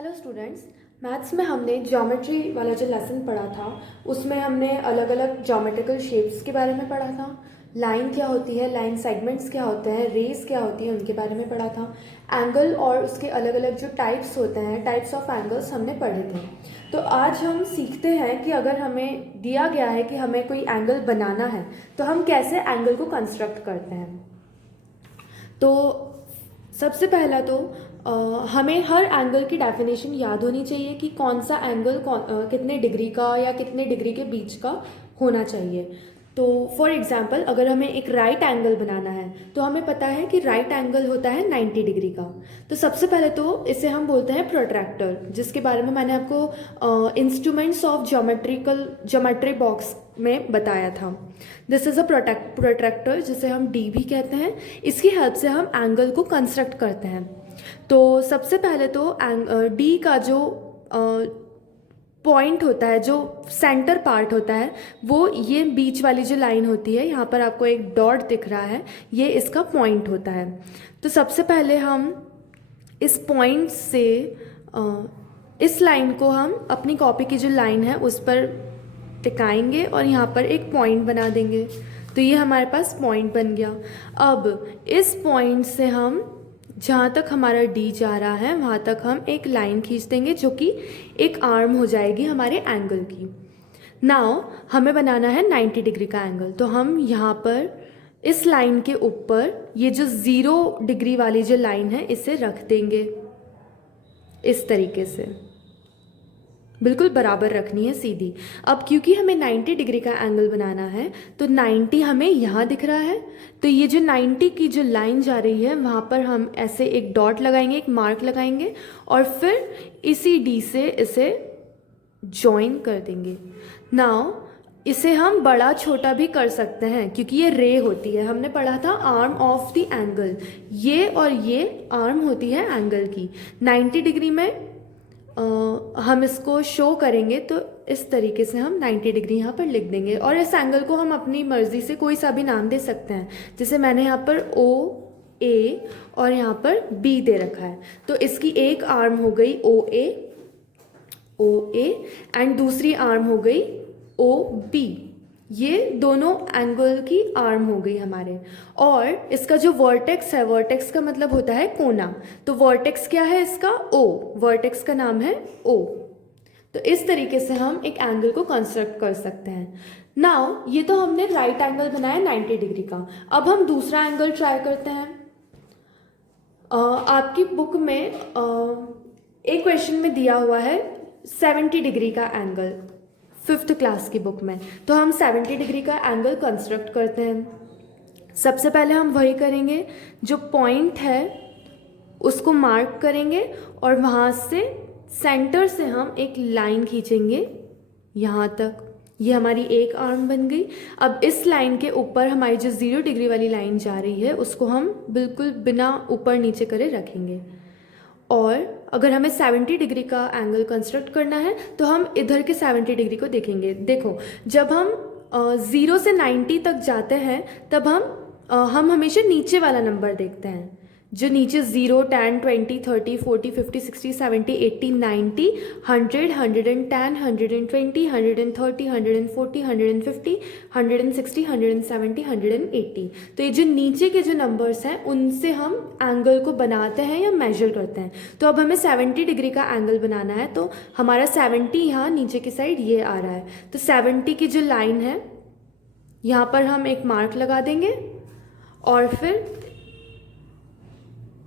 Hello students, maths में हमने geometry वाला जो लेसन पढ़ा था उसमें हमने अलग अलग ज्योमेट्रिकल शेप्स के बारे में पढ़ा था। लाइन क्या होती है, लाइन सेगमेंट्स क्या होते हैं, रेस क्या होती है, उनके बारे में पढ़ा था। एंगल और उसके अलग अलग जो टाइप्स होते हैं, टाइप्स ऑफ एंगल्स हमने पढ़े थे। तो आज हम सीखते हैं कि अगर हमें दिया गया है कि हमें कोई एंगल बनाना है तो हम कैसे एंगल को कंस्ट्रक्ट करते हैं। तो सबसे पहला तो हमें हर एंगल की डेफिनेशन याद होनी चाहिए कि कौन सा एंगल कितने डिग्री का या कितने डिग्री के बीच का होना चाहिए। तो फॉर एग्जांपल अगर हमें एक राइट एंगल बनाना है तो हमें पता है कि राइट एंगल होता है 90 डिग्री का। तो सबसे पहले तो इसे हम बोलते हैं प्रोट्रैक्टर, जिसके बारे में मैंने आपको इंस्ट्रूमेंट्स ऑफ ज्योमेट्री बॉक्स में बताया था। दिस इज़ अ प्रोट्रैक्टर, जिसे हम डी भी कहते हैं। इसकी हेल्प से हम एंगल को कंस्ट्रक्ट करते हैं। तो सबसे पहले तो डी का जो पॉइंट होता है, जो सेंटर पार्ट होता है, वो ये बीच वाली जो लाइन होती है, यहाँ पर आपको एक डॉट दिख रहा है, ये इसका पॉइंट होता है। तो सबसे पहले हम इस पॉइंट से इस लाइन को हम अपनी कॉपी की जो लाइन है उस पर टिकाएंगे और यहाँ पर एक पॉइंट बना देंगे। तो ये हमारे पास पॉइंट बन गया। अब इस पॉइंट से हम जहाँ तक हमारा डी जा रहा है वहाँ तक हम एक लाइन खींच देंगे, जो कि एक आर्म हो जाएगी हमारे एंगल की। नाउ हमें बनाना है 90 डिग्री का एंगल। तो हम यहाँ पर इस लाइन के ऊपर ये जो 0 डिग्री वाली जो लाइन है इसे रख देंगे इस तरीके से, बिल्कुल बराबर रखनी है, सीधी। अब क्योंकि हमें 90 डिग्री का एंगल बनाना है तो 90 हमें यहाँ दिख रहा है, तो ये जो 90 की जो लाइन जा रही है वहाँ पर हम ऐसे एक डॉट लगाएंगे, एक मार्क लगाएंगे और फिर इसी डी से इसे जॉइन कर देंगे। नाउ इसे हम बड़ा छोटा भी कर सकते हैं क्योंकि ये रे होती है। हमने पढ़ा था आर्म ऑफ द एंगल, ये और ये आर्म होती है एंगल की। 90 डिग्री में हम इसको शो करेंगे तो इस तरीके से हम 90 डिग्री यहाँ पर लिख देंगे और इस एंगल को हम अपनी मर्जी से कोई सा भी नाम दे सकते हैं। जैसे मैंने यहाँ पर ओ ए और यहाँ पर बी दे रखा है, तो इसकी एक आर्म हो गई ओ ए एंड दूसरी आर्म हो गई ओ बी। ये दोनों एंगल की आर्म हो गई हमारे। और इसका जो वर्टेक्स है, वर्टेक्स का मतलब होता है कोना, तो वर्टेक्स क्या है इसका? ओ। वर्टेक्स का नाम है ओ। तो इस तरीके से हम एक एंगल को कंस्ट्रक्ट कर सकते हैं। नाउ ये तो हमने राइट एंगल बनाया 90 डिग्री का। अब हम दूसरा एंगल ट्राई करते हैं। आपकी बुक में एक क्वेश्चन में दिया हुआ है 70 डिग्री का एंगल, 5th क्लास की बुक में। तो हम 70 डिग्री का एंगल कंस्ट्रक्ट करते हैं। सबसे पहले हम वही करेंगे, जो पॉइंट है उसको मार्क करेंगे और वहाँ से सेंटर से हम एक लाइन खींचेंगे यहाँ तक। ये हमारी एक आर्म बन गई। अब इस लाइन के ऊपर हमारी जो 0 डिग्री वाली लाइन जा रही है उसको हम बिल्कुल बिना ऊपर नीचे करे रखेंगे। और अगर हमें 70 डिग्री का एंगल कंस्ट्रक्ट करना है तो हम इधर के 70 डिग्री को देखेंगे। देखो, जब हम 0 से 90 तक जाते हैं तब हम हमेशा नीचे वाला नंबर देखते हैं, जो नीचे 0, 10, 20, 30, 40, 50, 60, 70, 80, 90, 100, 110, 120, 130, 140, 150, 160, 170, 180। तो ये जो नीचे के जो नंबर्स हैं उनसे हम एंगल को बनाते हैं या मेजर करते हैं। तो अब हमें 70 डिग्री का एंगल बनाना है, तो हमारा 70 यहाँ नीचे की साइड ये आ रहा है। तो 70 की जो लाइन है यहाँ पर हम एक मार्क लगा देंगे और फिर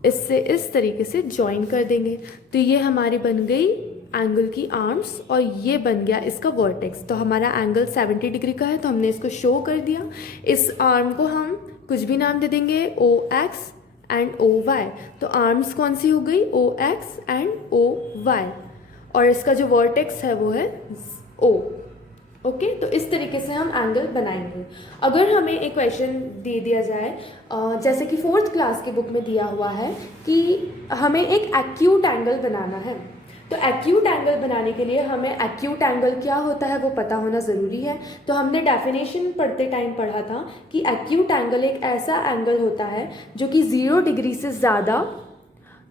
इससे इस तरीके से ज्वाइन कर देंगे। तो ये हमारी बन गई एंगल की आर्म्स और ये बन गया इसका वर्टेक्स। तो हमारा एंगल 70 डिग्री का है, तो हमने इसको शो कर दिया। इस आर्म को हम कुछ भी नाम दे देंगे, ओ एक्स एंड ओ वाई। तो आर्म्स कौन सी हो गई? ओ एक्स एंड ओ वाई। और इसका जो वर्टेक्स है वो है ओ। ओके, तो इस तरीके से हम एंगल बनाएंगे। अगर हमें एक क्वेश्चन दे दिया जाए, जैसे कि 4th क्लास की बुक में दिया हुआ है कि हमें एक एक्यूट एंगल बनाना है, तो एक्यूट एंगल बनाने के लिए हमें एक्यूट एंगल क्या होता है वो पता होना ज़रूरी है। तो हमने डेफिनेशन पढ़ते टाइम पढ़ा था कि एक्यूट एंगल एक ऐसा एंगल होता है जो कि 0 डिग्री से ज़्यादा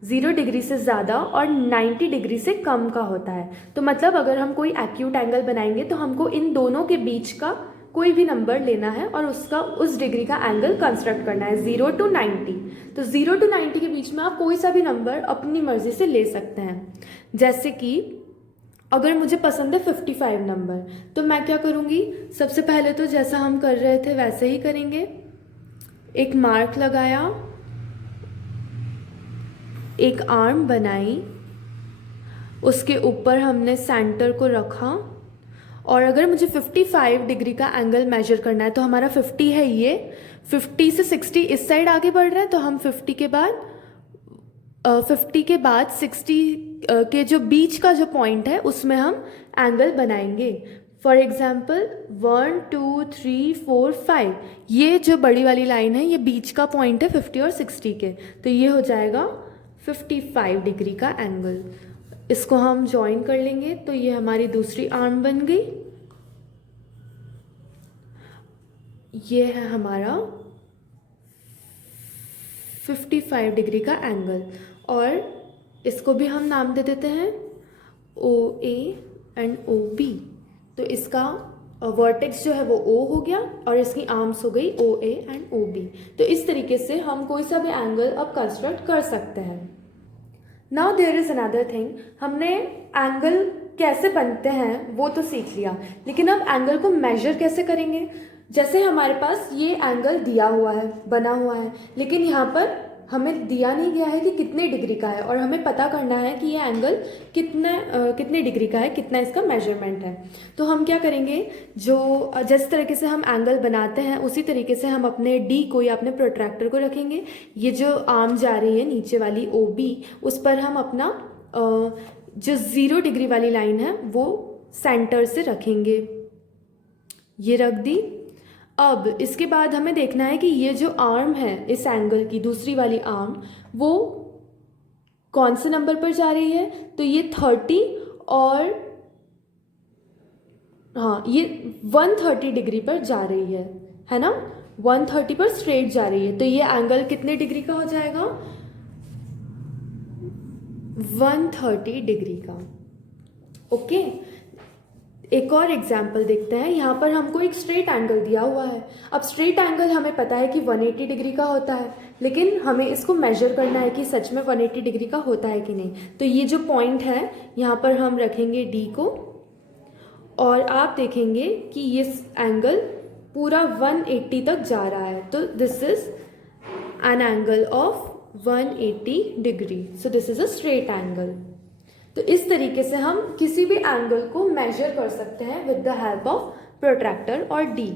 0 डिग्री से ज़्यादा और 90 डिग्री से कम का होता है। तो मतलब अगर हम कोई एक्यूट एंगल बनाएंगे तो हमको इन दोनों के बीच का कोई भी नंबर लेना है और उसका उस डिग्री का एंगल कंस्ट्रक्ट करना है 0 to 90। तो 0 to 90 के बीच में आप कोई सा भी नंबर अपनी मर्जी से ले सकते हैं। जैसे कि अगर मुझे पसंद है 55 नंबर, तो मैं क्या करूँगी, सबसे पहले तो जैसा हम कर रहे थे वैसे ही करेंगे। एक मार्क लगाया, एक आर्म बनाई, उसके ऊपर हमने सेंटर को रखा और अगर मुझे 55 डिग्री का एंगल मेजर करना है तो हमारा 50 है, ये 50 से 60 इस साइड आगे बढ़ रहा है, तो हम 50 के बाद 60 के जो बीच का जो पॉइंट है उसमें हम एंगल बनाएंगे। फॉर एग्जाम्पल 1 2 3 4 5, ये जो बड़ी वाली लाइन है ये बीच का पॉइंट है 50 और 60 के, तो ये हो जाएगा 55 डिग्री का एंगल। इसको हम ज्वाइन कर लेंगे तो ये हमारी दूसरी आर्म बन गई। ये है हमारा 55 डिग्री का एंगल और इसको भी हम नाम दे देते हैं OA एंड OB। तो इसका वर्टेक्स जो है वो O हो गया और इसकी आर्म्स हो गई OA एंड OB। तो इस तरीके से हम कोई सा भी एंगल अब कंस्ट्रक्ट कर सकते हैं। Now there is another thing, हमने एंगल कैसे बनते हैं वो तो सीख लिया, लेकिन अब एंगल को मेजर कैसे करेंगे। जैसे हमारे पास ये एंगल दिया हुआ है, बना हुआ है, लेकिन यहाँ पर हमें दिया नहीं गया है कि कितने डिग्री का है और हमें पता करना है कि ये एंगल कितने डिग्री का है, कितना इसका मेजरमेंट है। तो हम क्या करेंगे, जो जिस तरीके से हम एंगल बनाते हैं उसी तरीके से हम अपने D को या अपने प्रोट्रैक्टर को रखेंगे। ये जो आर्म जा रही है नीचे वाली OB, उस पर हम अपना जो 0 डिग्री वाली लाइन है वो सेंटर से रखेंगे। ये रख दी। अब इसके बाद हमें देखना है कि ये जो आर्म है इस एंगल की, दूसरी वाली आर्म, वो कौन से नंबर पर जा रही है। तो ये 30 और हाँ ये 130 डिग्री पर जा रही है ना, 130 पर स्ट्रेट जा रही है। तो ये एंगल कितने डिग्री का हो जाएगा, 130 डिग्री का। ओके, एक और एग्जाम्पल देखते हैं। यहाँ पर हमको एक स्ट्रेट एंगल दिया हुआ है। अब स्ट्रेट एंगल हमें पता है कि 180 डिग्री का होता है, लेकिन हमें इसको मेजर करना है कि सच में 180 डिग्री का होता है कि नहीं। तो ये जो पॉइंट है यहाँ पर हम रखेंगे D को और आप देखेंगे कि ये एंगल पूरा 180 तक जा रहा है। तो this is an angle of 180 degree. So this is a straight angle. तो इस तरीके से हम किसी भी एंगल को मेजर कर सकते हैं with the help of protractor और D।